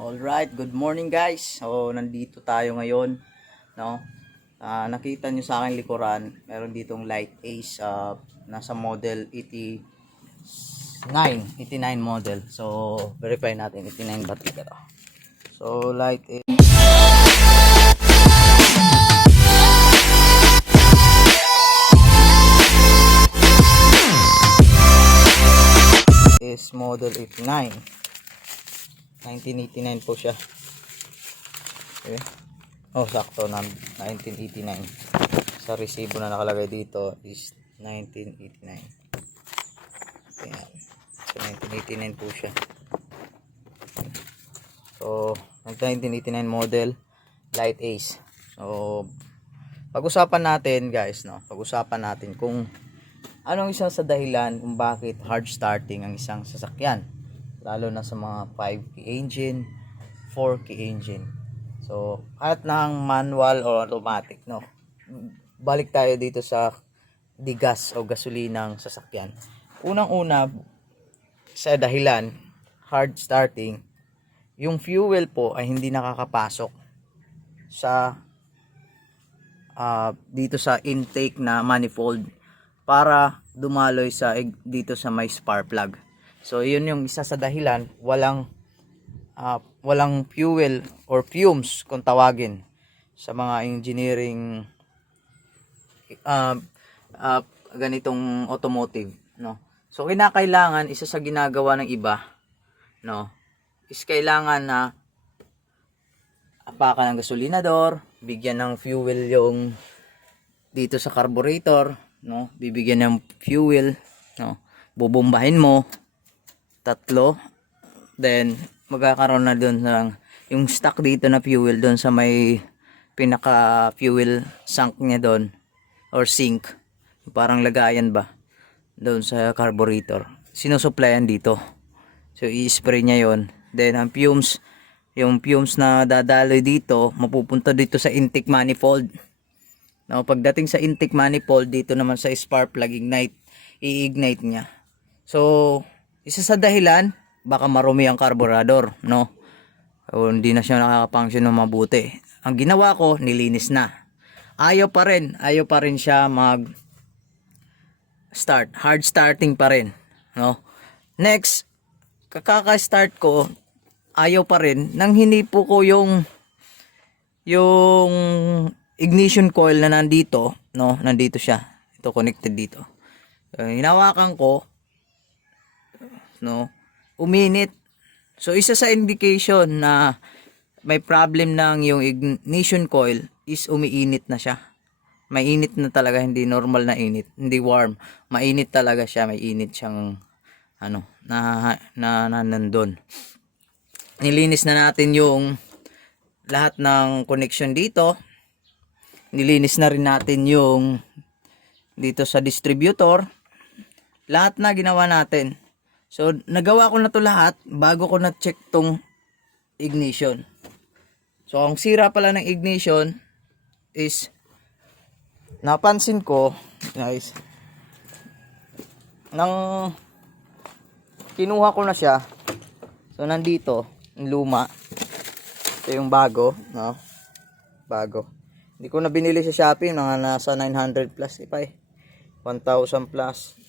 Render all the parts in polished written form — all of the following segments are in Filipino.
Alright, good morning guys. So, nandito tayo ngayon, no? Nakita nyo sa aking likuran, meron ditong Light Ace, nasa model 89 model. So, verify natin 89 ba ito. So, Light Ace is model 89. 1989 po siya. Okay. Oh, sakto na 1989. Sa resibo na nakalagay dito is 1989. Ayan. So 1989 po siya. So 1989 model Light Ace. So pag-usapan natin guys, no. Pag-usapan natin kung anong isa sa dahilan kung bakit hard starting ang isang sasakyan. Lalo na sa mga 5 key engine, 4 key engine. So, kahit na ang manual o automatic, no. Balik tayo dito sa digas o gasolinang sasakyan. Unang-una, sa dahilan, hard starting, yung fuel po ay hindi nakakapasok sa dito sa intake na manifold para dumaloy sa dito sa may spark plug. So yun yung isa sa dahilan, walang fuel or fumes kung tawagin sa mga engineering ganitong automotive, no. So kinakailangan, isa sa ginagawa ng iba, no, is kailangan na apakan ng gasolinador, bigyan ng fuel yung dito sa carburetor, no, bibigyan ng fuel, no, bubombahin mo tatlo, then magkakaroon na doon ng yung stock dito na fuel doon sa may pinaka fuel sunk niya doon or sink, parang lagayan ba doon sa carburetor, sinusupplyan dito. So i-spray niya yon, then ang fumes, yung fumes na dadaloy dito mapupunta dito sa intake manifold. Now pagdating sa intake manifold, dito naman sa spark plug i-ignite niya. So isa sa dahilan, baka marumi ang carburetor, no? O hindi na siya nakaka-function ng mabuti. Ang ginawa ko, nilinis na. Ayaw pa rin siya start. Hard starting pa rin, no? Next, kakaka-start ko, ayaw pa rin nang hinipo ko yung ignition coil na nandito, no? Nandito siya. Ito connected dito. Hinawakan ko, no, uminit. So isa sa indication na may problem ng yung ignition coil is umiinit na siya. Mainit na talaga, hindi normal na init, hindi warm. Mainit talaga siya, may init siyang na nandun. Nilinis na natin yung lahat ng connection dito. Nilinis na rin natin yung dito sa distributor. Lahat na ginawa natin. So, nagawa ko na to lahat bago ko na-check tong ignition. So, ang sira pala ng ignition is, napansin ko, guys, nang kinuha ko na siya, so, nandito, yung luma, ito yung bago, no? Bago. Hindi ko na binili sa Shopee, mga nasa 900 plus, 1,000 plus.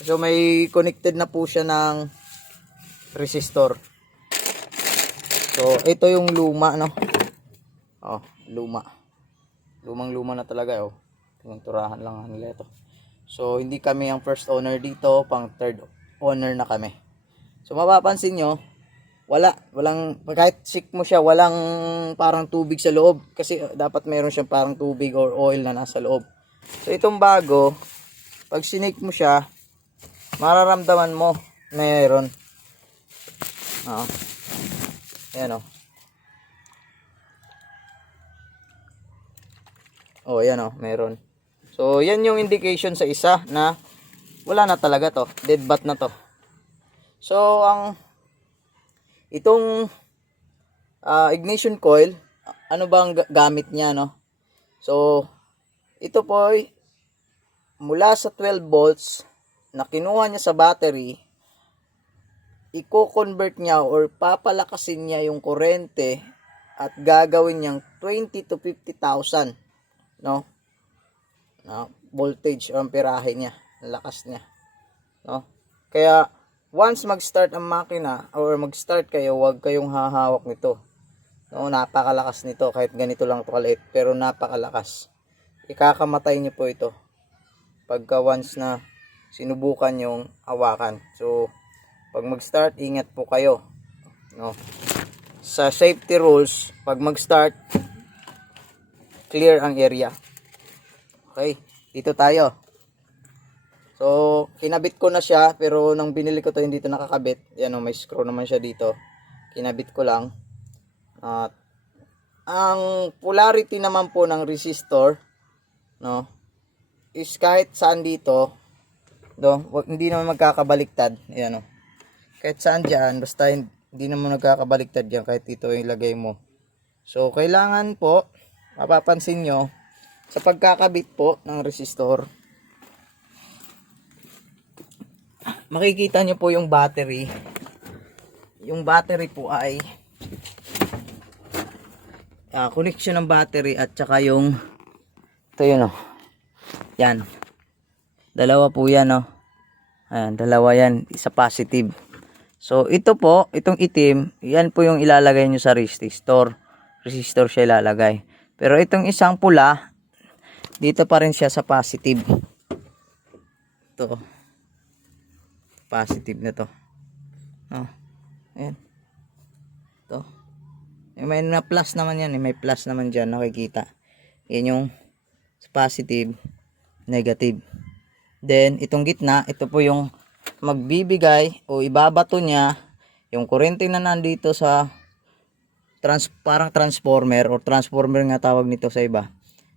So may connected na po siya ng resistor. So ito yung luma, no. Oh, luma. Lumang-luma na talaga, oh. Tinuturahan lang nila ito. So hindi kami ang first owner dito, pang third owner na kami. So mapapansin nyo, walang kahit sik mo siya, walang parang tubig sa loob kasi dapat meron siyang parang tubig or oil na nasa loob. So itong bago, pag sinik mo siya, mararamdaman mo mayroon. Ayan, ayan, meron. So yan yung indication sa isa na wala na talaga to, dead bat na to. So itong ignition coil, ano ba ang gamit niya, no? So ito po ay mula sa 12 volts na kinuha niya sa battery, i-convert niya or papalakasin niya yung kuryente at gagawin niyang 20 to 50,000, no? Voltage o amperahe niya, lakas niya, no? Kaya once mag-start ang makina or mag-start kayo, huwag kayong hahawak nito. No, napakalakas nito kahit ganito lang ito kaliit, pero napakalakas. Ikakamatay niyo po ito pagka once na sinubukan yung hawakan. So pag mag-start, ingat po kayo, no? Sa safety rules, pag mag-start, clear ang area. Okay, dito tayo. So, kinabit ko na siya, pero nang binili ko to hindi to nakakabit. Yan o, may screw naman siya dito. Kinabit ko lang. At ang polarity naman po ng resistor, no, is kahit saan dito, no, hindi naman magkakabaliktad. Ayan o. Kahit saan dyan, basta hindi naman nagkakabaliktad yan kahit ito yung ilagay mo. So, kailangan po, mapapansin nyo, sa pagkakabit po ng resistor, makikita nyo po yung battery. Yung battery po ay connection ng battery at saka yung ito yun o. Yan. Dalawa po yan o. Ayan, dalawa yan. Isa positive. So, ito po, itong itim, yan po yung ilalagay nyo sa resistor. Resistor siya ilalagay. Pero itong isang pula, dito pa rin siya sa positive. Ito. Positive na to. Oh, ayan. Ito. May na plus naman yan. May plus naman dyan, nakikita. Yan yung positive, negative. Then, itong gitna, ito po yung magbibigay o ibabato niya yung kuryente na nandito sa parang transformer o transformer nga tawag nito sa iba,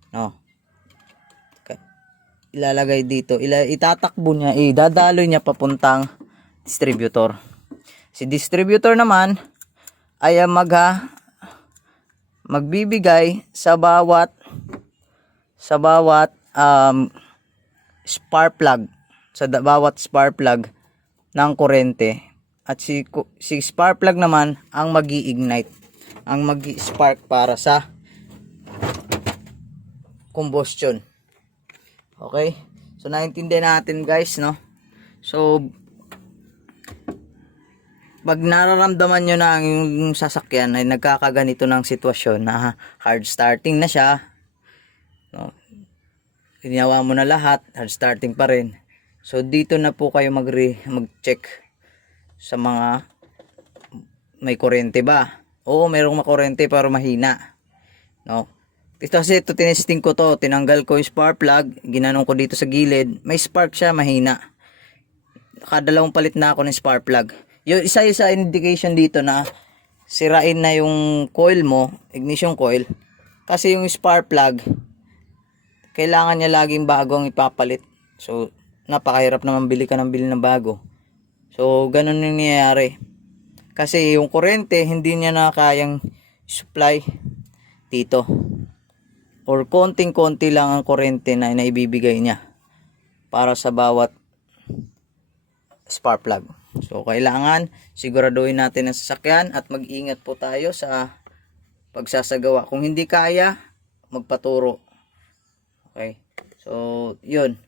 no? Ilalagay dito, itatakbo niya, idadaloy niya papuntang distributor. Si distributor naman ay magbibigay sa bawat spark plug, sa bawat spark plug ng kuryente, at si spark plug naman ang magi-ignite, ang magi-spark para sa combustion. Okay, so naintindihan natin guys, no? So pag nararamdaman nyo na yung sasakyan ay nagkakaganito ng sitwasyon na hard starting na siya, no? Ginawa mo na lahat, hard starting pa rin. So dito na po kayo mag-check sa mga may kuryente ba. Oo, mayroong makuryente pero mahina, no? Ito kasi ito tinesting ko to, tinanggal ko yung spark plug, ginanong ko dito sa gilid, may spark siya, mahina. Kadalawang palit na ako ng spark plug. Yung isa-isa indication dito na sirain na yung coil mo, ignition coil. Kasi yung spark plug, kailangan niya laging bagong ipapalit. So, napakahirap naman bili ng bago. So, ganun yung nangyayari. Kasi yung kuryente, hindi niya na kayang supply dito. Or konting-konti lang ang kuryente na naibibigay niya para sa bawat spark plug. So, kailangan siguraduhin natin ang sasakyan at mag-ingat po tayo sa pagsasagawa. Kung hindi kaya, magpaturo. Okay. So, yun.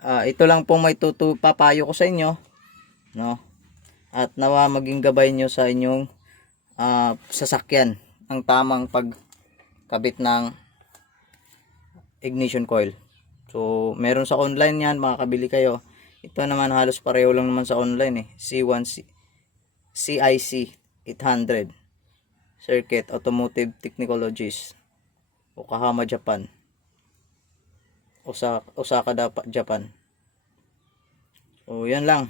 Ito lang po may papayo ko sa inyo, no? At nawa maging gabay nyo sa inyong sasakyan ang tamang pagkabit ng ignition coil. So, meron sa online yan, makakabili kayo. Ito naman halos pareho lang naman sa online eh. C1 CIC 800 Circuit Automotive Technologies, Yokohama, Japan. Osaka, Japan. So, yan lang.